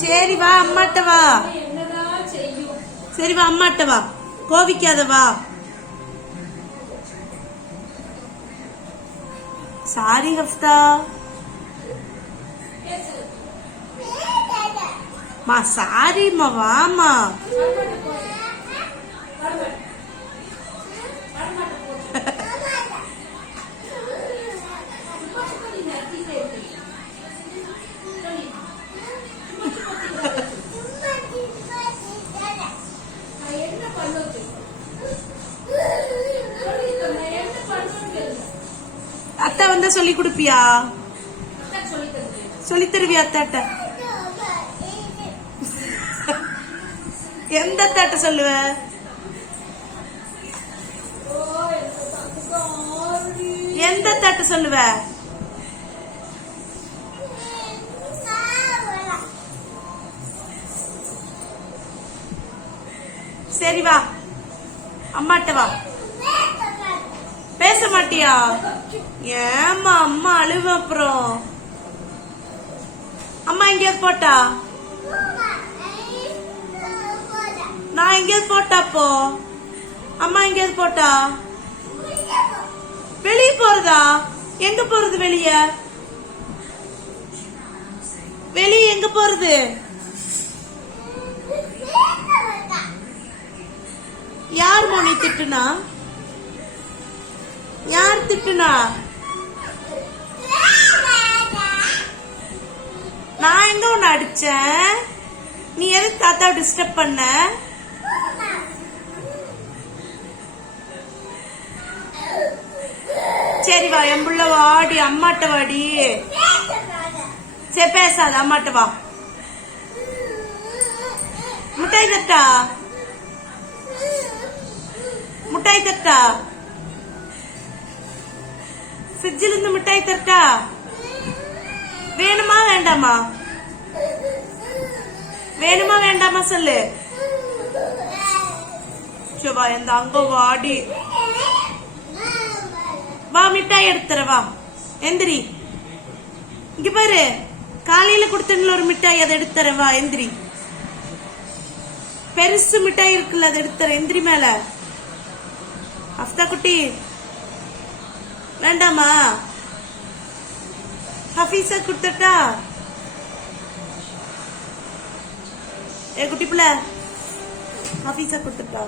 சரி வா அம்மாட்ட வா. சரி வா அம்மாட்ட வா, கோவிக்காத வா. சாரி ஹப்தா. மா சாரிம்மா, வாமா. அத்தா வந்தா சொல்லி கொடுப்பியா? சொல்லி தருவியா அத்தாட்ட? எந்த அத்தாட்ட சொல்லுவ? எந்த அத்தாட்ட சொல்லுவ? சரி வா அம்மாட்ட வா. பேச மாட்டியா? ஏமா அம்மா அழுவ. அப்புறம் அம்மா எங்கேயாவது போட்டா? நான் எங்கேயாவது போட்டாப்போ? அம்மா எங்கேயாவது போட்டா? வெளியே போறதா? எங்க போறது? வெளிய வெளியே எங்க போறது? யார் மோனி திட்டுனா? யார் திட்டுனா? நான் எங்க உன்னை அடிச்சேன்? நீ எதுக்கு தாத்தாவை டிஸ்டர்ப் பண்ண? சரி வா என் புள்ள வாடி, அம்மாட்ட வாடி. சரி பேசாத, அம்மாட்ட வா. முட்டாய் தட்டா? முட்டாய் தட்டா? ஃப்ரிட்ஜில இருந்து மிட்டாய் தட்டா? வேணுமா வேண்டாமா? வேணுமா வேண்டாமா சொல்லு. வா எந்த அங்க வாடி. வா மிட்டாய் எடுத்துற வா. எந்திரி. இங்க பாரு, காலையில கொடுத்தல ஒரு மிட்டாய், அதை எடுத்துற வா. எந்திரி. பெருசு மிட்டாய் இருக்குல்ல, அதை எடுத்துற. எந்திரி மேல. அஃப்தா குட்டி வேண்டாமா? ஹபீஸா கொடுத்தட்டா? ஏ குட்டி பிள்ளை, ஹபீஸா கொடுத்துட்டா?